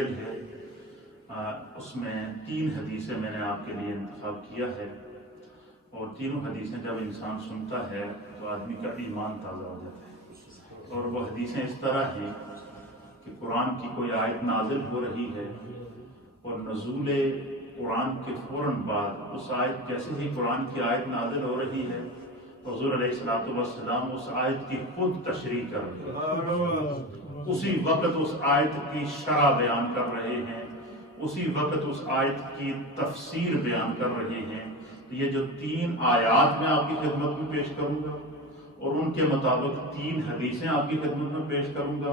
ہے اس میں 3 حدیثیں میں نے آپ کے لیے انتخاب کیا ہے، اور تینوں حدیثیں جب انسان سنتا ہے تو آدمی کا ایمان تازہ ہو جاتا ہے۔ اور وہ حدیثیں اس طرح ہیں کہ قرآن کی کوئی آیت نازل ہو رہی ہے اور نزول قرآن کے فوراً بعد اس آیت، جیسے ہی قرآن کی آیت نازل ہو رہی ہے، حضور علیہ الصلوۃ والسلام اس آیت کی خود تشریح کر رہے ہیں، اسی وقت اس آیت کی شرح بیان کر رہے ہیں، اسی وقت اس آیت کی تفسیر بیان کر رہے ہیں۔ یہ جو 3 آیات میں آپ کی خدمت میں پیش کروں گا، اور ان کے مطابق 3 حدیثیں آپ کی خدمت میں پیش کروں گا،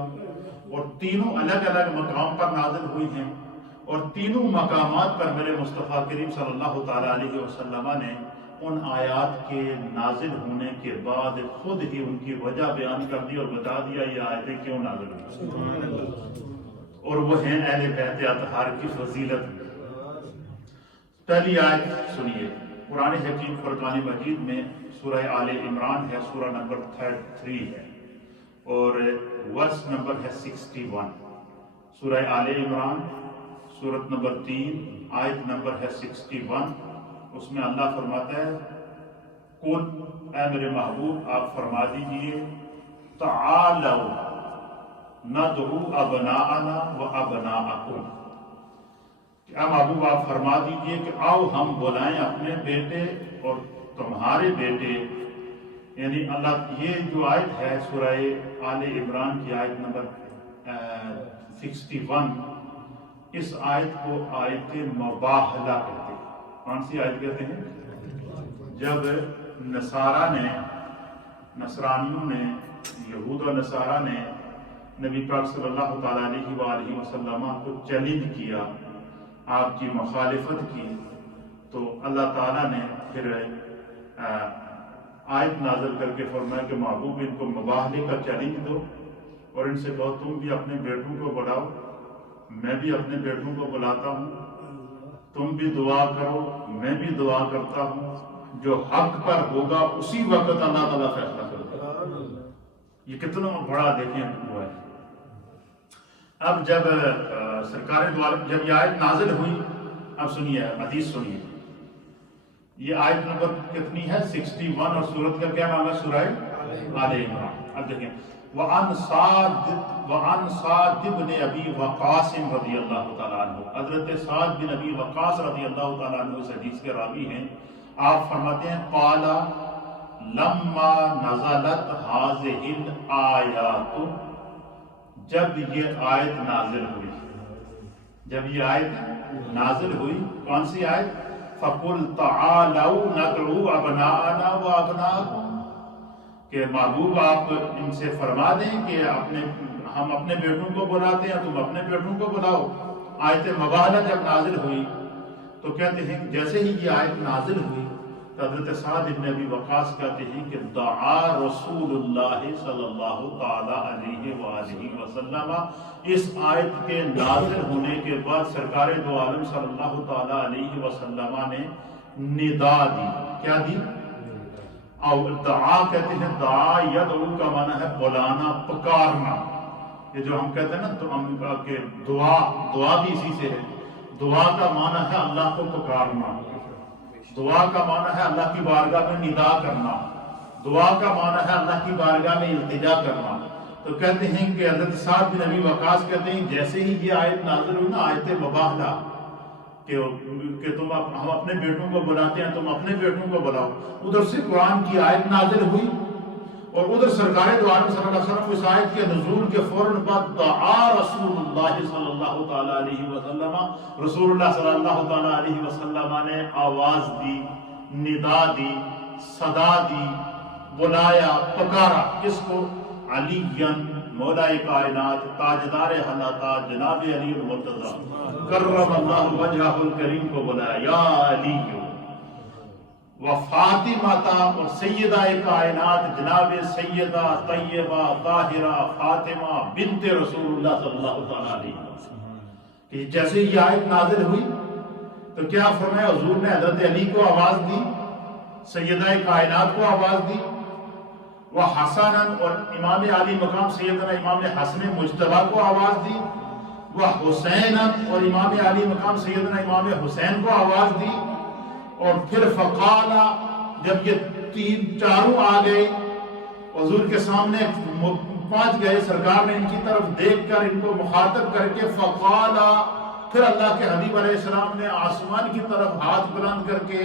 اور تینوں الگ الگ مقام پر نازل ہوئی ہیں، اور تینوں مقامات پر میرے مصطفیٰ کریم صلی اللہ تعالیٰ علیہ وسلم نے ان آیات کے نازل ہونے کے بعد خود ہی ان کی وجہ بیان کر دی اور بتا دیا یہ آیتیں کیوں نازل ہوئی، اور وہ ہیں اہل بیت اطہار کی فضیلت۔ پہلی آیت سنیے، قرآن حکیم فرقان مجید میں سورہ آل عمران ہے، سورہ نمبر 33 ہے، اور ورس نمبر ہے 61۔ سورہ آل عمران سورت نمبر 3 آیت نمبر ہے 61۔ اس میں اللہ فرماتا ہے، قل، اے میرے محبوب آپ فرما دیجئے، تعالوا ندعو ابناءنا و ابناءکم، کہ اے محبوب آپ فرما دیجئے کہ آؤ ہم بلائیں اپنے بیٹے اور تمہارے بیٹے۔ یعنی اللہ، یہ جو آیت ہے سورہ آل عمران کی آیت نمبر 61، اس آیت کو آیت مباہلہ کہتے ہیں۔ کون سی آیت کہتے ہیں؟ جب نصرانیوں نے، یہود و نصارہ نے نبی پاک صلی اللہ تعالیٰ علیہ وآلہ وسلم کو چیلنج کیا، آپ کی مخالفت کی، تو اللہ تعالیٰ نے پھر آیت نازل کر کے فرمایا کہ محبوب ان کو مباہلے کا چیلنج دو، اور ان سے کہو تم بھی اپنے بیٹوں کو بلاؤ، میں بھی اپنے بیٹوں کو بلاتا ہوں، تم بھی دعا کرو، میں بھی دعا کرتا ہوں، جو حق پر ہوگا اسی وقت اللہ تعالیٰ فیصلہ کرے گا۔ یہ کتنا بڑا دیکھیں ہوا ہے۔ اب جب سرکار دو عالم، جب یہ آیت نازل ہوئی، اب سنیے، حدیث سنیے، یہ آیت نمبر کتنی ہے؟ 61، اور سورت کا کیا نام ہے؟ سورہ آل عمران۔ اب دیکھیں، وَعَنْ سعد بن ابی وقاص رضی اللہ تعالیٰ عنہ، حضرت سعد بن ابی وقاص رضی اللہ تعالیٰ عنہ اس حدیث کے راوی ہیں۔ آپ فرماتے ہیں، قال لما نزلت هذه الآیات، جب یہ آیت نازل ہوئی، جب یہ آیت نازل ہوئی، کون سی آیت؟ فَقُلْ تَعَالَوْا نَدْعُو أَبْنَاءَنَا وَأَبْنَاءَكُمْ، کہ محبوب آپ ان سے فرما دیں کہ ہم اپنے بیٹوں کو بلاتے ہیں، تم اپنے بیٹوں کو بلاؤ۔ آیت مباہلہ جب نازل ہوئی تو کہتے ہیں، جیسے ہی یہ آیت نازل ہوئی تو حضرت سعد بن ابی وقاص کہتے ہیں کہ دعا رسول اللہ صلی اللہ تعالی علیہ وآلہ وسلم، اس آیت کے نازل ہونے کے بعد سرکار دو عالم صلی اللہ تعالی علیہ وسلم نے ندا دی۔ کیا دی؟ اور دعا کہتے ہیں، دعا یدعو کا معنی ہے بلانا، پکارنا۔ یہ جو ہم کہتے ہیں نا تو ہم کہ دعا بھی اسی سے ہے۔ دعا کا معنی ہے اللہ کو پکارنا، دعا کا معنی ہے اللہ کی بارگاہ میں ندا کرنا، دعا کا معنی ہے اللہ کی بارگاہ میں التجا کرنا۔ تو کہتے ہیں کہ حضرت سعد بن ابی وقاص کہتے ہیں، جیسے ہی یہ آیت نازل ہوئی نا، آیت مباہلہ، کہ ہم اپنے بیٹوں کو بلاتے ہیں، تم اپنے بیٹوں کو بلاؤ، ادھر سے قرآن کی آیت نازل ہوئی، اور ادھر سرکار دو عالم صلی اللہ علیہ وسلم اس آیت کے نزول کے فوراً بعد دعا رسول اللہ صلی اللہ تعالیٰ علیہ وسلم، رسول اللہ صلی اللہ تعالیٰ علیہ وسلم نے آواز دی، ندا دی، صدا دی، بلایا، پکارا۔ کس کو؟ علی، مولا کائنات، تاجدار حضرات جناب علی المرتضیٰ کرم اللہ وجہہ الکریم کو بلایا، یا علی، و فاطمہ، اور سیدہ کائنات جناب سیدہ طیبہ طاہرہ فاطمہ بنت رسول اللہ صلی اللہ تعالیٰ علیہ وسلم۔ کہ جیسے یہ آیت نازل ہوئی تو کیا فرمایا؟ حضور نے حضرت علی کو آواز دی، سیدہ کائنات کو آواز دی، وہ حسن، اور امام علی مقام سیدنا امام حسن مجتبیٰ کو آواز دی، وحسین، اور امام علی مقام سیدنا امام حسین کو آواز دی، اور پھر فقال، جب یہ چاروں آ گئے حضور کے سامنے پہنچ گئے، سرکار نے ان کی طرف دیکھ کر ان کو مخاطب کر کے فقال، پھر اللہ کے حبیب علیہ السلام نے آسمان کی طرف ہاتھ بلند کر کے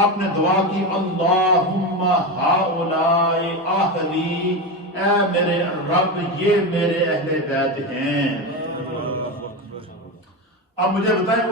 آپ نے دعا کی، اللہم ہؤلاء اہلی، اے میرے رب یہ میرے اہل بیت ہیں۔ اب مجھے بتائیں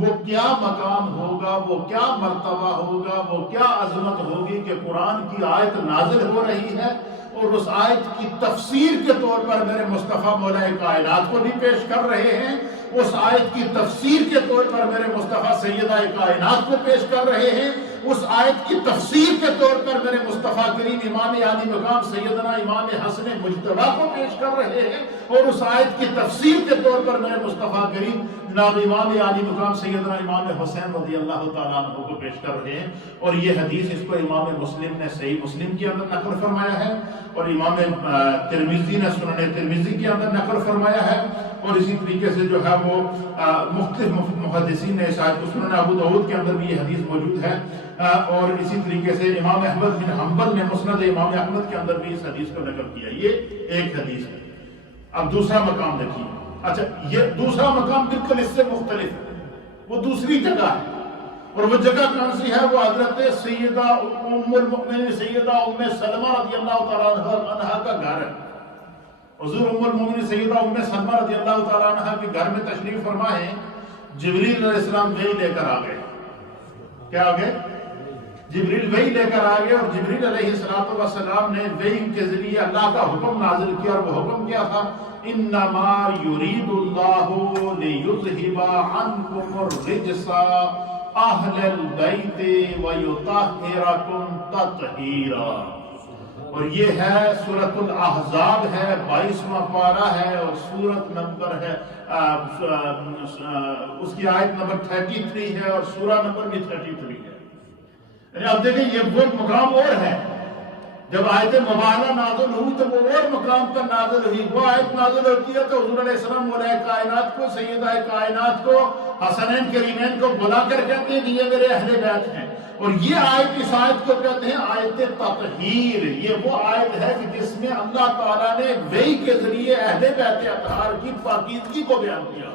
وہ کیا مقام ہوگا، وہ کیا مرتبہ ہوگا، وہ کیا عظمت ہوگی کہ قرآن کی آیت نازل ہو رہی ہے اور اس آیت کی تفسیر کے طور پر میرے مصطفیٰ مولا کائنات کو بھی پیش کر رہے ہیں، اس آیت کی تفسیر کے طور پر میرے مصطفیٰ سیدہ کائنات کو پیش کر رہے ہیں، اس آیت کی تفسیر کے طور پر میرے مصطفیٰ کریم امام عالی مقام سیدنا امام حسن مجتبیٰ کو پیش کر رہے ہیں، اور اس آیت کی تفسیر کے طور پر میرے مصطفیٰ کریم جناب امام عالی مقام سیدنا امام حسین رضی اللہ تعالیٰ عنہ کو پیش کر رہے ہیں۔ اور یہ حدیث اس کو امام مسلم نے صحیح مسلم کے اندر نقل فرمایا ہے، اور امام ترمذی نے سنن ترمذی کے اندر نقل فرمایا ہے، اور اسی طریقے سے جو ہے وہ مختلف محدثین نے اس آیت کو سنن ابو داؤد کے اندر بھی یہ حدیث موجود ہے، اور اسی طریقے سے امام احمد بن حنبل نے مسند امام احمد کے اندر بھی اس حدیث کو نقل کیا۔ یہ ایک حدیث ہے۔ اب دوسرا مقام دیکھیے، اچھا یہ دوسرا مقام بالکل اس سے مختلف ہے، وہ دوسری جگہ ہے، اور وہ جگہ کون سی ہے؟ وہ حضرت سیدہ ام المؤمنین سیدہ ام سلمہ رضی اللہ تعالیٰ عنہا کا گھر ہے۔ حضور ام المؤمنین سیدہ ام سلمہ رضی اللہ تعالیٰ عنہا کے گھر میں تشریف فرما ہے، جبریل علیہ السلام وحی لے کر آ گئے۔ کیا آ گئے؟ جبریل وحی لے کر آ گئے، اور جبریل علیہ السلام نے وحی کے ذریعے اللہ کا حکم نازل کیا، اور وہ حکم کیا تھا؟ انما یرید اللہ لیذہب عنکم الرجس اہل البیت ویطہرکم تطہیرا۔ اور یہ ہے سورۃ الاحزاب ہے، 22واں پارہ ہے، اور سورت نمبر ہے اس کی آیت نمبر 33 ہے، اور سورہ نمبر بھی 33 ہے۔ یعنی اب دیکھیں یہ وہ مقام اور ہے، جب آیت مبارکہ نازل ہوئی تو وہ اور مقام پر نازل ہوئی۔ وہ آیت نازل ہوتی ہے تو حضور علیہ السلام مولا کائنات کو، سیدہ کائنات کو، حسنین کریمین کو بلا کر کہتے ہیں کہ یہ میرے اہل بیت ہیں، اور یہ آیت اس آیت کو کہتے ہیں آیت تطہیر۔ یہ وہ آیت ہے کہ جس میں اللہ تعالیٰ نے وحی کے ذریعے اہل بیت اطہار کی پاکیزگی کو بیان کیا۔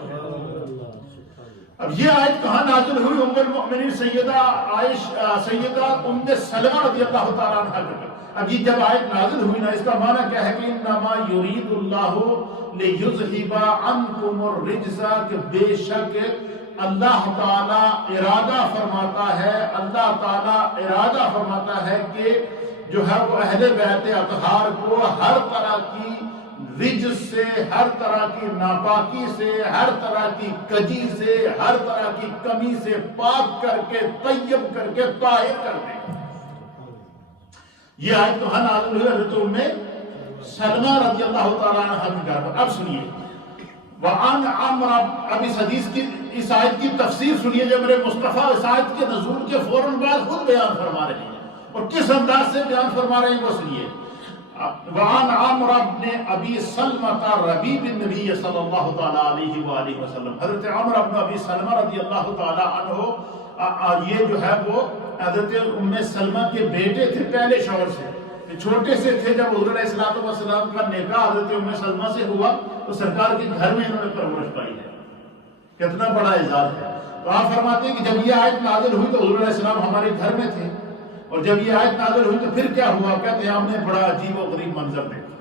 اب یہ آیت کہاں نازل ہوئی؟ ام المؤمنین سیدہ ام سلمہ رضی اللہ تعالیٰ عنہ کا۔ اب یہ جب آیت نازل ہوئی نا، اس کا معنی کیا ہے کہ انما یرید اللہ لیذہب عنکم الرجس، کہ بے شک اللہ تعالی ارادہ فرماتا ہے، اللہ تعالی ارادہ فرماتا ہے کہ جو ہے وہ اہل بیت اطہار کو ہر طرح کی رجس سے، ہر طرح کی ناپاکی سے، ہر طرح کی کجی سے، ہر طرح کی کمی سے پاک کر کے، طیب کر کے، طاہر کر دے۔ یہ آیت کہاں نازل ہوئی؟ حضرت ام سلمہ رضی اللہ تعالیٰ عنہ کے گھر پر۔ اب سنیے، وَعَنْ عَمْرَ، اب اس حدیث کی، اس آیت کی تفسیر سنیے جو میرے مصطفیٰ اس آیت کے نزول کے فوراً بعد خود بیان فرما رہے ہیں، اور کس انداز سے بیان فرما رہے ہیں وہ سنیے۔ وعن عمرو بن ابی سلمہ ربیب النبی صلی اللہ تعالیٰ علیہ وآلہ وسلم، حضرت عمرو بن ابی سلمہ رضی اللہ تعالیٰ عنہ، یہ جو ہے وہ حضرت ام سلمہ کے بیٹے تھے پہلے شوہر سے، چھوٹے سے تھے جب حضور علیہ السلام کا نکاح حضرت ام سلمہ سے ہوا تو سرکار کے گھر میں انہوں نے پرورش پائی ہے۔ کتنا بڑا اعزاز ہے۔ تو آپ فرماتے ہیں کہ جب یہ آیت نازل ہوئی تو حضور علیہ السلام ہمارے گھر میں تھے، اور جب یہ آیت نازل ہوئی تو پھر کیا ہوا؟ کہتے ہیں ہم نے بڑا عجیب و غریب منظر دیکھا،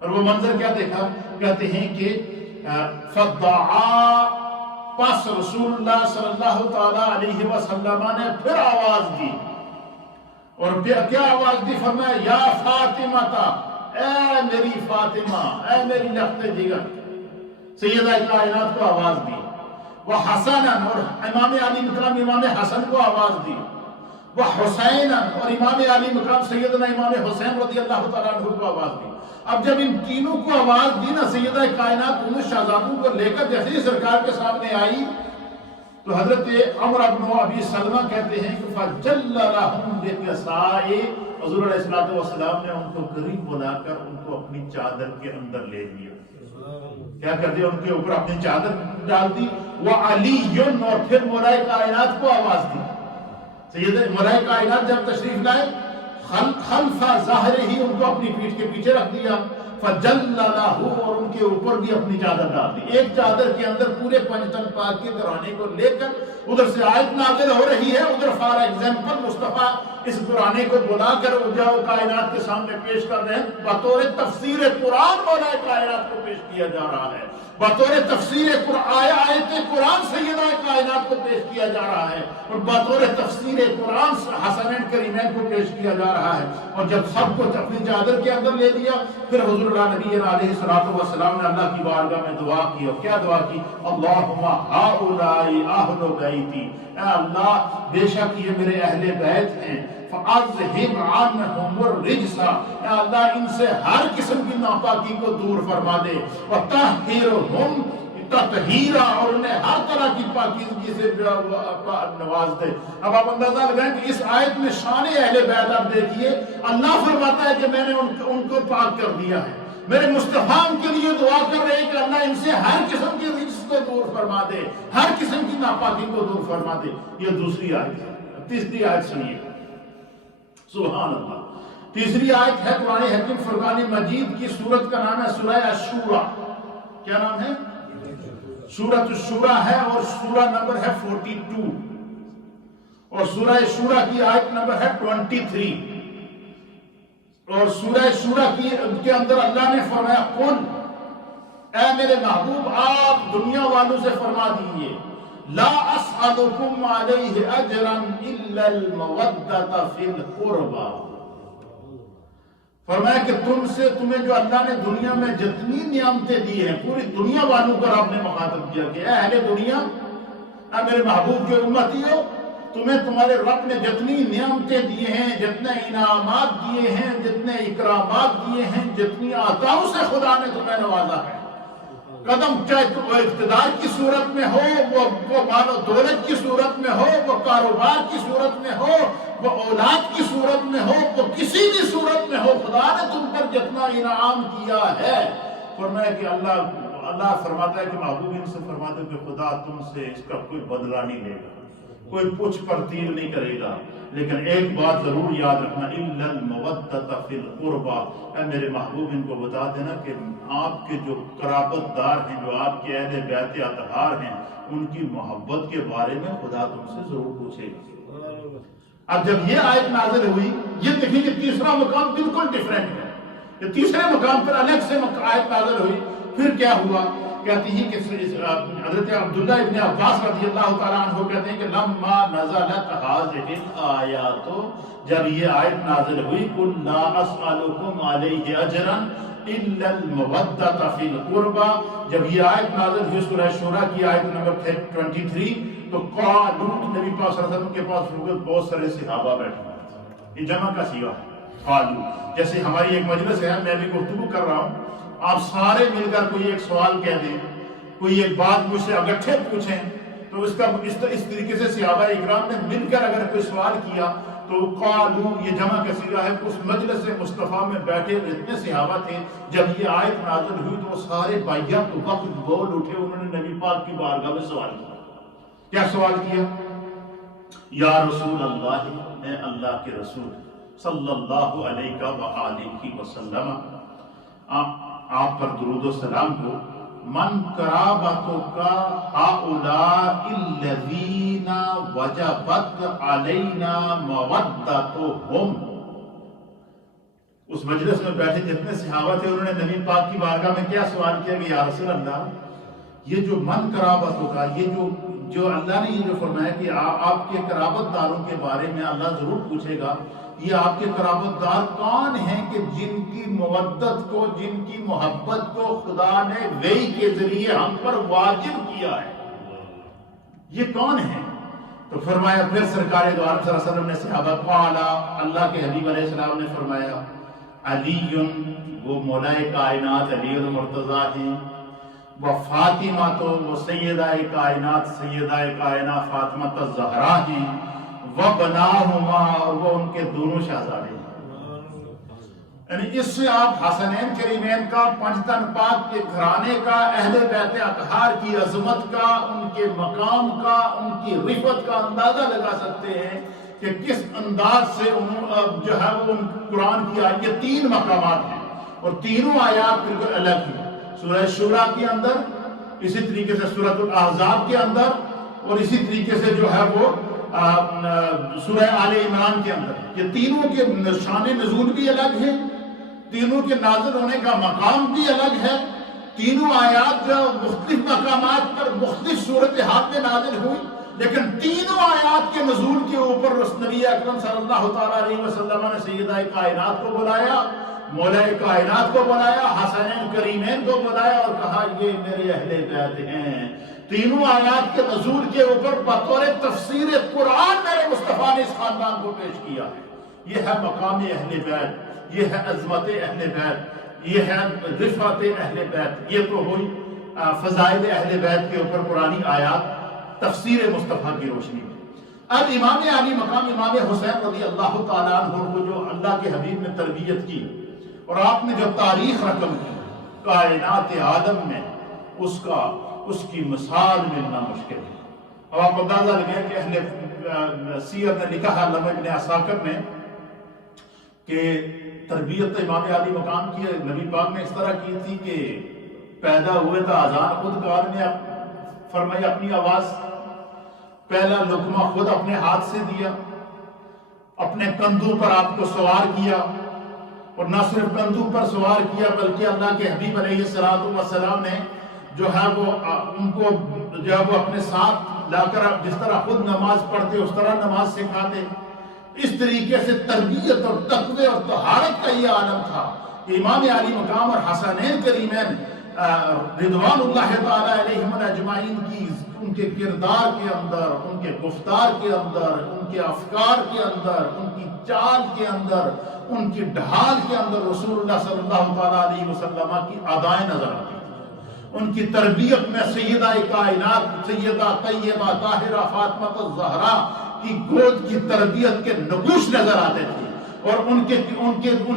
اور وہ منظر کیا دیکھا؟ کہتے ہیں کہ فدعا، پس رسول اللہ صلی اللہ تعالیٰ علیہ وسلم نے پھر آواز دی، اور کیا آواز دی؟ فرمایا یا فاطمہ، اے میری فاطمہ، اے میری لخت جگر، سیدہ کائنات کو آواز دی۔ وہ حسن، اور امام علی مقام امام حسن کو آواز دی۔ وہ حسین، اور امام علی مقام سیدنا امام حسین رضی اللہ تعالیٰ عنہ کو آواز دی۔ اب جب ان تینوں کو آواز دی نا، سیدہ کائنات ان شہزادوں کو لے کر جیسے ہی سرکار کے سامنے آئی تو حضرت عمرو بن ابی سلمہ کہتے ہیں کہ فَجَلَّ لَهُمْ بِقِصَائِ، حضور علیہ السلام نے ان کو قریب بلا کر ان کو اپنی چادر کے اندر لے لیا۔ کیا کر دیا؟ ان کے اوپر اپنی چادر ڈال دی. وعلی، اور پھر مولائے کائنات کو آواز دی. سید مولائے کائنات جب تشریف لائے خلف ظاہر ہی ان کو اپنی پیٹھ کے پیچھے رکھ دیا. فجللہ، اور ان کے اوپر بھی اپنی چادر ڈال دی. ایک چادر کے اندر پورے پنجتن پاک کے گھرانے کو لے کر ادھر سے آیت نازل ہو رہی ہے، ادھر فار ایگزامپل مصطفیٰ اس گھرانے کو بلا کر جاؤ کائنات کے سامنے پیش کر رہے ہیں. بطور تفسیر قرآن مولائے کائنات کو پیش کیا جا رہا ہے. بطور تفسیر آیت قرآن سیدہ کائنات کو پیش کیا جا رہا ہے، اور بطور تفسیر قرآن حسنین کریمین کو پیش کیا جا رہا ہے. اور جب سب کو اپنی چادر کے اندر لے لیا، پھر حضور اللہ نبی علیہ الصلوۃ والسلام نے اللہ کی بارگاہ میں دعا کی. اور کیا دعا کی؟ اللہم ہؤلاء اہل بیتی، اے اللہ بے شک یہ میرے اہل بیت ہیں. فَأَذْهِبْ عَنْهُمُ الرِّجْسَ، اے اللہ ان سے ہر قسم کی ناپاکی کو دور فرما دے. وَطَهِّرْهُمْ تطہیرا، اور انہیں ہر طرح کی پاکیزگی سے نواز دے. اب آپ اندازہ لگائیں کہ اس آیت میں شان اہل بیت آپ دیکھیے. اللہ فرماتا ہے کہ میں نے ان کو پاک کر دیا ہے. میرے مصطفیٰ کے لیے دعا کر رہے ہیں کہ اللہ ان سے ہر قسم کی رجس کو دور فرما دے، ہر قسم کی ناپاکی کو دور فرما دے. یہ دوسری آیت ہے. تیسری آیت سنیے. سبحان اللہ. تیسری آیت ہے قرآن حکیم فرقان مجید کی. سورت کا نام ہے سورہ الشورى. کیا نام ہے؟ سورۃ الشورى ہے، اور سورہ نمبر ہے 42، اور سورہ شورى کی آیت نمبر ہے 23. اور سورہ شورى کے اندر اللہ نے فرمایا قل، اے میرے محبوب آپ دنیا والوں سے فرما دیجئے، لا اسألکم علیہ اجرا الا المودۃ فی القربى. فرمایا کہ تمہیں جو اللہ نے دنیا میں جتنی نعمتیں دی ہیں، پوری دنیا والوں پر آپ نے مخاطب کیا کہ اے اہل دنیا، اے میرے محبوب کے امتی ہو، تمہیں تمہارے رب نے جتنی نعمتیں دیے ہیں، جتنے انعامات دیے ہیں، جتنے اکرامات دیے ہیں، جتنی عطاؤں سے خدا نے تمہیں نوازا ہے، قدم چاہے وہ اقتدار کی صورت میں ہو، وہ مال و دولت کی صورت میں ہو، وہ کاروبار کی صورت میں ہو، وہ اولاد کی صورت میں ہو، وہ کسی بھی صورت میں ہو، خدا نے تم پر جتنا انعام کیا ہے. فرمایا کہ اللہ فرماتا ہے کہ محبوب ان سے فرماتے ہیں کہ خدا تم سے اس کا کوئی بدلہ نہیں لے گا، کوئی پوچھ پرتیل نہیں کرے گا. لیکن ایک بات ضرور یاد رکھنا، الا المودۃ فی القربى. اے میرے محبوب ان کو بتا دینا کہ آپ کے جو قرابت دار ہیں، جو آپ کے اہل بیت اطہار ہیں، ان کی محبت کے بارے میں خدا تم سے ضرور پوچھے گا. اب جب یہ آیت نازل ہوئی، یہ دیکھیں کہ تیسرا مقام بالکل ڈیفرنٹ ہے. یہ تیسرے مقام پر الگ سے آیت نازل ہوئی. پھر کیا ہوا؟ کہتی ہیں کہ حضرت عبداللہ ابن عباس رضی اللہ تعالیٰ عنہ کہتے ہیں کہ لما نزلت هذه الآیات، جب یہ آیت نازل ہوئی، قل لا اسألکم علیہ اجرا الا المودۃ فی القربى، جب یہ آیت نازل ہوئی سورہ شورى کی آیت نمبر 23، تو قالوا، نبی پاک صلی اللہ علیہ وسلم کے پاس بہت سارے صحابہ بیٹھے ہیں. یہ جمع کا صیغہ ہے. قالوا، جیسے ہماری ایک مجلس ہے، میں بھی گفتگو کر رہا ہوں، آپ سارے مل کر کوئی ایک سوال کہہ دیں، کوئی ایک بات مجھ سے اگٹھے پوچھیں، تو اس طریقے سے صحابہ اکرام نے مل کر اگر کوئی سوال کیا تو قالوا، یہ جمع کا صیغہ ہے. اس مجلس مصطفیٰ میں بیٹھے جتنے صحابہ تھے، جب یہ آیت نازل ہوئی تو وہ سارے بائیات وقت بول اٹھے. انہوں نے نبی پاک کی بارگاہ میں سوال کیا. کیا سوال کیا؟ یا رسول اللہ، اے اللہ کے رسول صلی اللہ علیہ وآلہ وسلم، آپ پر درود و سلام ہو، من قرابتک ہؤلاء الذین وجبت علینا مودتہم. اس مجلس میں بیٹھے جتنے صحابہ تھے، انہوں نے نبی پاک کی بارگاہ میں کیا سوال کیا کہ یا رسول اللہ، یہ جو من قرابتک، یہ جو اللہ نے یہ جو فرمایا کہ آپ کے قرابت داروں کے بارے میں اللہ ضرور پوچھے گا، یہ آپ کے قرابت دار کون ہیں کہ جن کی مودت کو، جن کی محبت کو خدا نے وحی کے ذریعے ہم پر واجب کیا ہے، یہ کون ہیں؟ تو فرمایا، پھر سرکار دو عالم صلی اللہ علیہ وسلم نے صحابہ کو اللہ کے حبیب علیہ السلام نے فرمایا علی، وہ مولائے کائنات علی المرتضیٰ ہیں، وہ فاطمہ، تو وہ سیدہ کائنات فاطمہ الزہرا ہیں، وَبْنَاهُمَا، اور وہ ان کے دونوں شہزادے ہیں. یعنی اس سے آپ حسنین کریمین کا، پنجتن پاک کے گھرانے کا، اہل بیت اطہار کی عظمت کا، ان کے مقام کا، ان کی رفعت کا اندازہ لگا سکتے ہیں کہ کس انداز سے جو ہے وہ قرآن کی آیت، یہ 3 مقامات ہیں اور تینوں آیات بالکل الگ ہیں، سورہ شورى کے اندر، اسی طریقے سے سورۃ الاحزاب کے اندر، اور اسی طریقے سے جو ہے وہ سورہ آل عمران کے اندر۔ یہ تینوں کے شان نزول بھی الگ ہیں، تینوں کے نازل ہونے کا مقام بھی الگ ہے، تینوں آیات جو مختلف مقامات پر مختلف صورتحال میں نازل ہوئی، لیکن تینوں آیات کے نزول کے اوپر نبی اکرم صلی اللہ تعالیٰ علیہ وسلم نے سیدہ کائنات کو بلایا، مولا کائنات کو بلایا، حسنین کریمین کو بلایا اور کہا یہ میرے اہل بیت ہیں۔ تینوں آیات کے نزول کے اوپر بطور تفسیر قرآن میرے مصطفیٰ نے اس خاندان کو پیش کیا ہے۔ یہ ہے مقام اہل بیت، یہ ہے عظمت اہل بیت، یہ ہے رفعت اہل بیت۔ یہ تو ہوئی فضائل اہل بیت کے اوپر قرآنی آیات تفسیر مصطفیٰ کی روشنی میں۔ اب امام علی مقام امام حسین رضی اللہ تعالیٰ عنہ کو جو اللہ کے حبیب نے تربیت کی اور آپ نے جو تاریخ رقم کی کائنات عالم میں، اس کی مثال ملنا مشکل ہے۔ اب آپ اندازہ لگائیں کہ اہل سیر نے لکھا ہے، علامہ ابن عساکر نے، کہ تربیت امام علی مقام کی نبی پاک نے اس طرح کی تھی کہ پیدا ہوئے تو اذان خود کار نے فرمائی اپنی آواز، پہلا لقمہ خود اپنے ہاتھ سے دیا، اپنے کندھوں پر آپ کو سوار کیا، اور نہ صرف کندھوں پر سوار کیا بلکہ اللہ کے حبیب علیہ السلام نے جو ہے وہ ان کو جو ہے وہ اپنے ساتھ لا کر جس طرح خود نماز پڑھتے اس طرح نماز سکھاتے۔ اس طریقے سے تربیت اور تقوی اور طہارت کا یہ عالم تھا کہ امام علی مقام اور حسنین کریمین رضوان اللہ تعالیٰ علیہم اجمعین کی ان کے کردار کے اندر، ان کے گفتار کے اندر، ان کے افکار کے اندر، ان کی چال کے اندر، ان کی ڈھال کے اندر رسول اللہ صلی اللہ تعالیٰ علیہ وسلم کی ادائیں نظر آتی تھی۔ ان کی تربیت میں سیدہ کائنات سیدہ طیبہ طاہرہ فاطمہ الزہرا کی گود کی تربیت کے نقوش نظر آتے تھے، اور ان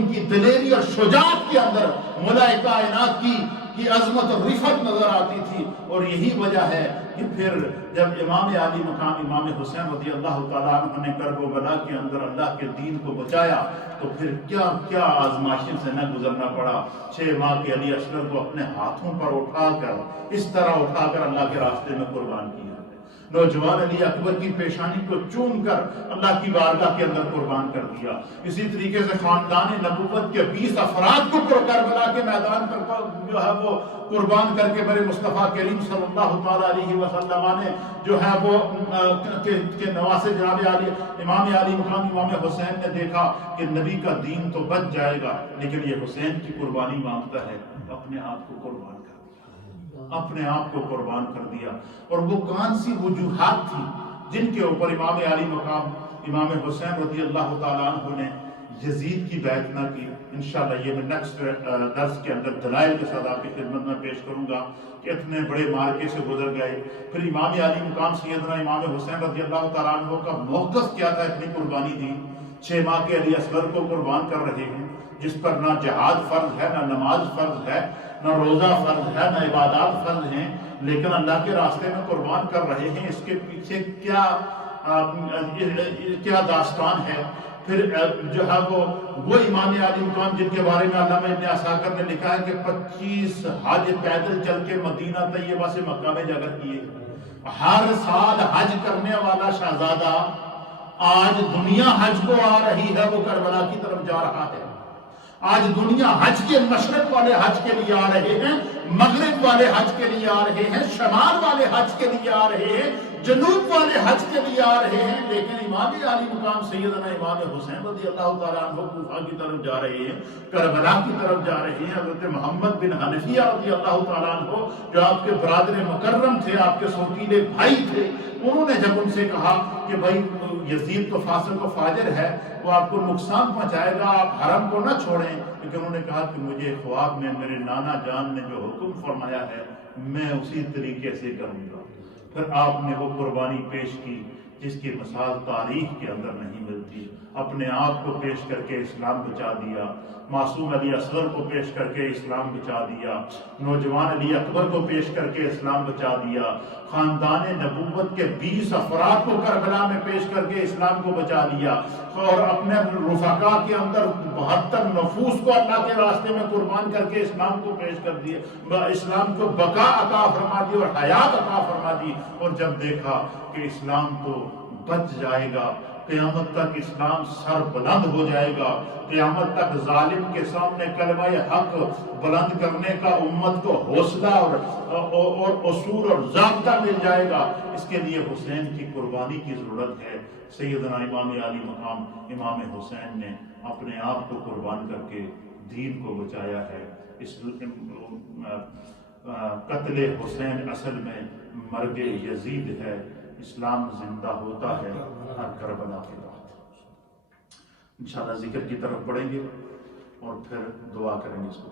کی دلیری اور شجاعت کے اندر مولا کائنات کی عظمت اور رفعت نظر آتی تھی۔ اور یہی وجہ ہے کہ پھر جب امام علی مقام امام حسین رضی اللہ تعالیٰ عنہ نے کرب و بلا کے اندر اللہ کے دین کو بچایا تو پھر کیا کیا آزمائشوں سے نہ گزرنا پڑا۔ 6 ماہ کے علی اصغر کو اپنے ہاتھوں پر اٹھا کر اس طرح اٹھا کر اللہ کے راستے میں قربان کیا، نوجوان علی اکبر کی پیشانی کو چوم کر اللہ کی بارگاہ کے اندر قربان کر دیا۔ اسی طریقے سے خاندان نبوت کے 20 افراد کو کربلا کے میدان پر جو ہے وہ قربان کر کے میرے مصطفیٰ کریم صلی اللہ تعالیٰ علیہ وسلم نے جو ہے وہ کے نواسے جناب علی امام علی مقام امام حسین نے دیکھا کہ نبی کا دین تو بچ جائے گا لیکن یہ حسین کی قربانی مانگتا ہے، اپنے آپ کو قربان کر اپنے آپ کو قربان کر دیا۔ اور وہ کون سی وجوہات تھی جن کے اوپر امام علی مقام امام حسین رضی اللہ تعالیٰ عنہ نے یزید کی بیعت نہ کی؟ انشاءاللہ یہ میں نیکسٹ درس کے اندر دلائل کے ساتھ آپ کی خدمت میں پیش کروں گا کہ اتنے بڑے مارکے سے گزر گئے۔ پھر امام علی مقام سیدنا امام حسین رضی اللہ تعالیٰ عنہ کا موقف کیا تھا، اتنی قربانی دی، 6 ماہ کے علی اصغر کو قربان کر رہے ہیں جس پر نہ جہاد فرض ہے، نہ نماز فرض ہے، نہ روزہ فرض ہے، نہ عبادات فرض ہیں، لیکن اللہ کے راستے میں قربان کر رہے ہیں۔ اس کے پیچھے کیا داستان ہے؟ پھر جو ہے وہ امام علی مقام جن کے بارے میں علامہ ابن عساکر نے لکھا ہے کہ 25 حج پیدل چل کے مدینہ طیبہ سے مکہ میں جا کر کیے۔ ہر سال حج کرنے والا شہزادہ آج دنیا حج کو آ رہی ہے، وہ کربلا کی طرف جا رہا ہے۔ آج دنیا حج کے مشرق والے حج کے لیے آ رہے ہیں، مغرب والے حج کے لیے آ رہے ہیں، شمال والے حج کے لیے آ رہے ہیں، جنوب والے حج کے لیے آ رہے ہیں، لیکن امام علی مقام سیدنا امام حسین رضی اللہ تعالیٰ عنہ کوفہ کی طرف جا رہے ہیں، کربلا کی طرف جا رہے ہیں۔ حضرت محمد بن حنفیہ رضی اللہ تعالیٰ عنہ جو آپ کے برادر مکرم تھے، آپ کے سوتیلے بھائی تھے، انہوں نے جب ان سے کہا کہ بھائی یزید تو فاسق و فاجر ہے، وہ آپ کو نقصان پہنچائے گا، آپ حرم کو نہ چھوڑیں، لیکن انہوں نے کہا کہ مجھے خواب میں میرے نانا جان نے جو حکم فرمایا ہے میں اسی طریقے سے کروں گا۔ پھر آپ نے وہ قربانی پیش کی جس کی مثال تاریخ کے اندر نہیں ملتی. اپنے آپ کو پیش کر کے اسلام بچا دیا، معصوم علی اصغر کو پیش کر کے اسلام بچا دیا، نوجوان علی اکبر کو پیش کر کے اسلام بچا دیا، خاندان نبوت کے 20 افراد کو کربلا میں پیش کر کے اسلام کو بچا دیا، اور اپنے رفقا کے اندر 72 نفوس کو اللہ کے راستے میں قربان کر کے اسلام کو پیش کر دیا، اسلام کو بقا عطا فرما دی اور حیات عطا فرما دی. اور جب دیکھا کہ اسلام تو بچ جائے گا، قیامت تک اسلام سر بلند ہو جائے گا، قیامت تک ظالم کے سامنے کلمہ حق بلند کرنے کا امت کو حوصلہ اور اصول اور ضابطہ مل جائے گا، اس کے لیے حسین کی قربانی کی ضرورت ہے. سیدنا امام علی مقام امام حسین نے اپنے آپ کو قربان کر کے دین کو بچایا ہے. اس قتل حسین اصل میں مرگ یزید ہے. اسلام زندہ ہوتا ہے ہر کربلا کے بعد. انشاءاللہ ذکر کی طرف بڑھیں گے اور پھر دعا کریں گے اس کو.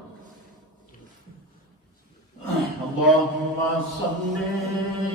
اللہم صلی